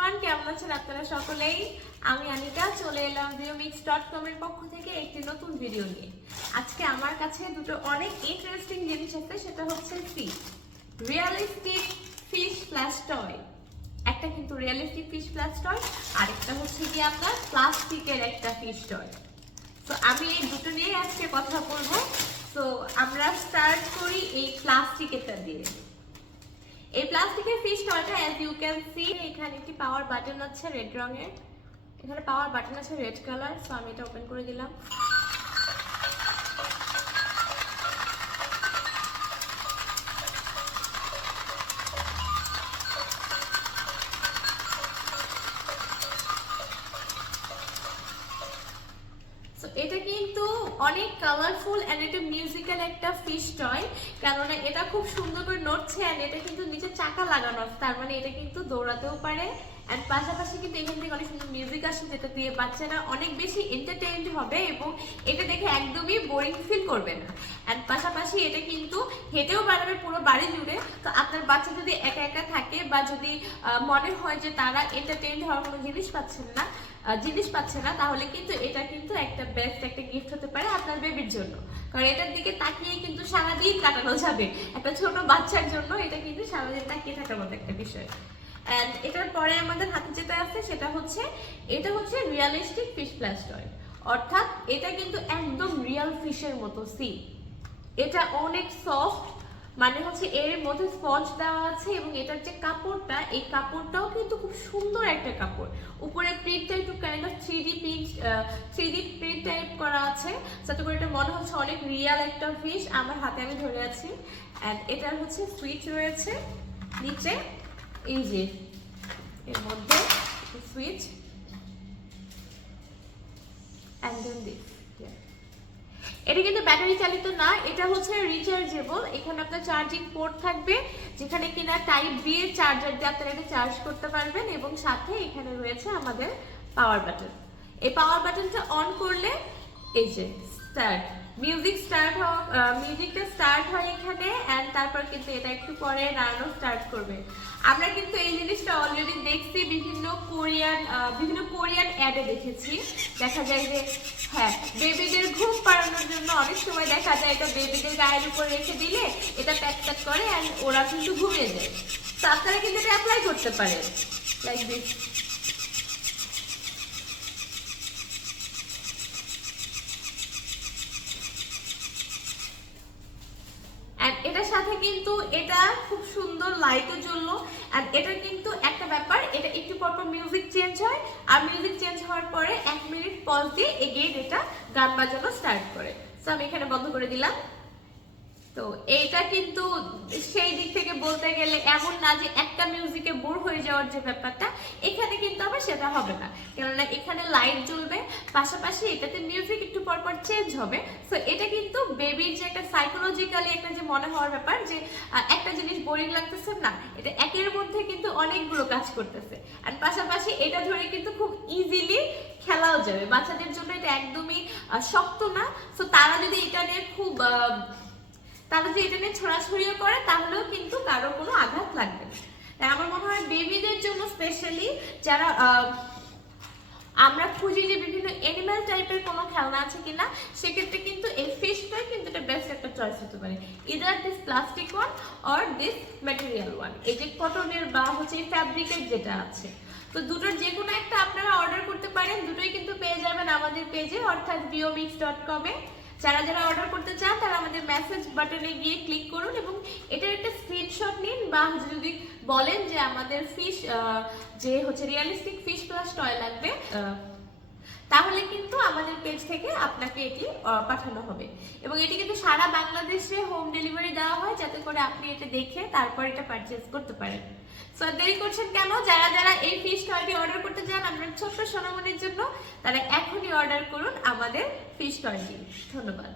Everyone, কেমন আছেন আপনারা সকলেই? আমি আনিকা চলে এলাম viewmix.com এর পক্ষ থেকে একটি নতুন ভিডিও নিয়ে। আজকে আমার কাছে দুটো অনেক ইন্টারেস্টিং জিনিস আছে, সেটা হচ্ছে রিয়েলিস্টিক ফিশ প্লাস টয়। একটা কিন্তু রিয়েলিস্টিক ফিশ প্লাস টয়, আরেকটা হচ্ছে কি আপনার প্লাস্টিকের একটা ফিশ টয়। তো আমি এই দুটো নিয়ে আজকে কথা বলবো। তো আমরা স্টার্ট করি এই প্লাস্টিকেরটা দিয়ে। এই প্লাস্টিকের ফিশ টয়টা অ্যাজ ইউ ক্যান সি, এখানে একটি পাওয়ার বাটন আছে রেড রঙের, এখানে পাওয়ার বাটন আছে রেড কালার। সো আমি এটা ওপেন করে দিলাম। এটা কিন্তু অনেক কালারফুল এন্ড এটা মিউজিক্যাল একটা ফিশ টয়, কেননা এটা খুব সুন্দর করে নড়ছে এন্ড এটা কিন্তু নিচে চাকা লাগানো আছে, তার মানে এটা কিন্তু দৌড়াতেও পারে এন্ড পাশাপাশি কিন্তু এখান থেকে অনেক সুন্দর মিউজিক আসে, যেটা দিয়ে বাচ্চারা অনেক বেশি এন্টারটেইনড হবে এবং এটা দেখে একদমই বোরিং ফিল করবে না। এন্ড পাশাপাশি এটা কিন্তু হেঁটেও বেড়াবে পুরো বাড়ি জুড়ে। তো আপনার বাচ্চা যদি একা একা থাকে বা যদি মনে হয় যে তারা এন্টারটেইনড হওয়ার কোনো জিনিস পাচ্ছে না, তাহলে কিন্তু এটা কিন্তু একটা বেস্ট একটা গিফট হতে পারে আপনার বেবির জন্য। কারণ এটার দিকে তাকিয়ে কিন্তু সারাদিন কাটানো যাবে, একটা ছোট বাচ্চার জন্য এটা কিন্তু সারাদিন তাকিয়ে থাকার মতো একটা বিষয়। এন্ড এটার পরে আমাদের হাতে যেটা আছে সেটা হচ্ছে রিয়েলিস্টিক ফিশ প্লাস টয়, অর্থাৎ এটা কিন্তু একদম রিয়েল ফিশের মতো। এটা অনেক সফট, মানে হচ্ছে এর মধ্যে স্পঞ্জ দেওয়া আছে এবং এটার যে কাপড়টা, এই কাপড়টাও কিন্তু খুব সুন্দর একটা কাপড়। উপরে প্রিন্টটা একটু kind of 3D print type করা আছে, যাতে করে এটা মনে হচ্ছে অনেক রিয়েল একটা ফিশ। আমার হাতে আমি ধরে আছি। এন্ড এটার হচ্ছে সুইচ রয়েছে নিচে, এই যে এর মধ্যে সুইচ এন্ড দেন দিস। এটা কিন্তু ব্যাটারি চালিত না, এটা হচ্ছে রিচার্জেবল। এখানে আপনার চার্জিং পোর্ট থাকবে, যেখানে কিনা টাইপ বি এর চার্জার দিয়ে আপনারা এটা চার্জ করতে পারবেন এবং সাথে এখানে রয়েছে আমাদের পাওয়ার বাটন। এই পাওয়ার বাটনটা অন করলে এই যে মিউজিকটা স্টার্ট হয় এখানে এন্ড তারপর কিন্তু এটা একটু পরে রানও স্টার্ট করবে। আমরা কিন্তু এই জিনিসটা অলরেডি দেখছি বিভিন্ন কোরিয়ান অ্যাডে দেখেছি। দেখা যায় যে হ্যাঁ, বেবিদের ঘুম পাড়ানোর জন্য অনেক সময় দেখা যায় এটা বেবিদের গায়ের উপর রেখে দিলে এটা প্যাক প্যাক করে এন্ড ওরা কিন্তু ঘুমিয়ে যায়। তো আপনারা কিন্তু এটা অ্যাপ্লাই করতে পারেন লাইক দিস। এটার সাথে কিন্তু এটা খুব সুন্দর লাইটও জ্বললো। আর এটা কিন্তু একটা ব্যাপার, এটা একটু পর মিউজিক চেঞ্জ হয়, আর মিউজিক চেঞ্জ হওয়ার পরে 1 মিনিট পজ দিয়ে এগেইন এটা গান বাজানো স্টার্ট করে। সো আমি এখানে বন্ধ করে দিলাম। তো এইটা কিন্তু সেই দিক থেকে বলতে গেলে এমন না যে একটা মিউজিকে বোর হয়ে যাওয়ার যে ব্যাপারটা, এখানে কিন্তু আবার সেটা হবে না, কেননা এখানে লাইট জ্বলবে, পাশাপাশি এটাতে মিউজিক একটু পরপর চেঞ্জ হবে। সো এটা কিন্তু বেবির যে একটা সাইকোলজিক্যালি একটা যে মনে হওয়ার ব্যাপার যে একটা জিনিস বোরিং লাগতেছে না, এটা একের মধ্যে কিন্তু অনেকগুলো কাজ করতেছে। আর পাশাপাশি এটা ধরে কিন্তু খুব ইজিলি খেলাও যাবে, বাচ্চাদের জন্য এটা একদমই শক্ত না। সো তারা যদি এটা নিয়ে ছোড়াছড়িও করে তাহলেও কিন্তু কারো কোনো আঘাত লাগবে না। তাই আমার মনে হয় বেবিদের জন্য স্পেশালি যারা আমরা খুঁজি যে বিভিন্ন অ্যানিমাল টাইপের কোনো খেলনা আছে কিনা, সেক্ষেত্রে কিন্তু এই ফিশটাই কিন্তু এটা বেস্ট একটা চয়েস হতে পারে, either this plastic one or this material one, এই যে কটনের বা হচ্ছে ফ্যাব্রিকের যেটা আছে। তো দুটোর যে কোনো একটা আপনারা অর্ডার করতে পারেন, দুটোই কিন্তু পেয়ে যাবেন আমাদের পেজে, অর্থাৎ viewmix.com এ। যারা অর্ডার করতে চান তারা আমাদের মেসেজ বাটনে গিয়ে ক্লিক করুন এবং এটার একটা স্ক্রিনশট নিন, বা যদি বলেন যে আমাদের রিয়েলিস্টিক ফিশ প্লাস টয় লাগবে, তাহলে কিন্তু আমাদের পেজ থেকে আপনাকে এটি পাঠানো হবে এবং এটি কিন্তু সারা বাংলাদেশে হোম ডেলিভারি দেওয়া হয়, যাতে করে আপনি এটা দেখে তারপর এটা পারচেজ করতে পারেন। সো দেরি করছেন কেন? যারা এই ফিশ টয়টি অর্ডার করতে চান আপনার ছোট্ট সোনামণির জন্য, তারা এখনই অর্ডার করুন আমাদের ফিশ টয়টি। ধন্যবাদ।